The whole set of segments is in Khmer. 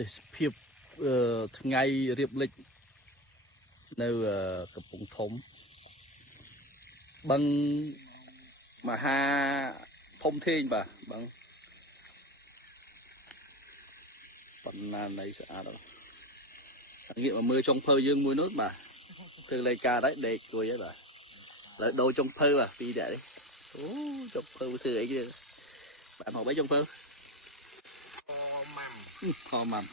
ទេសភាពថ្ងៃរៀបលិចនៅកំពង់ធំបឹងមហាធំធេងបាទបឹងបណ្ណានៃស្អាតអត់ងាកមកមើលចុងភៅយើងមួយនោះបាទធ្វើលេខការដែរដេកគួយហើយបាទឥឡូវដូរចុងភៅបាទពីរដែរអូចុងភៅធ្វើអីគេបាទមកបីចុងភៅខម៉ាំ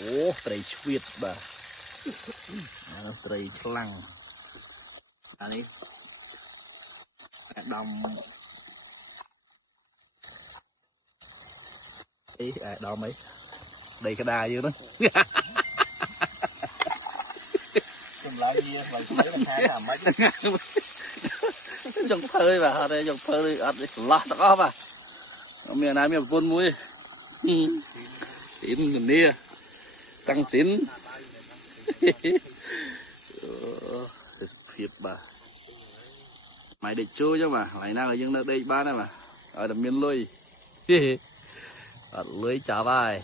អូត្រីឆ្វៀតបាទអានោះត្រីឆ្លាំងអានេះអាដំអីអាដំអីដីក្តារយើងហ្នឹងចម្លើយវាបើទៅថាអាម៉េចចុងភើបាទអត់ទេចុងភើអត់ឆ្លោះទាំងអស់បាទមានណាមានប្រពន្ធមួយស៊ីនគ្នាតាំងស៊ីនទេសភាពបាទម៉ៃដេកជួយចឹងបាទថ្ងៃណាក៏យើងនៅដេកបានដែរបាទឲ្យតែមានលុយអត់លុយចាប់ហើយ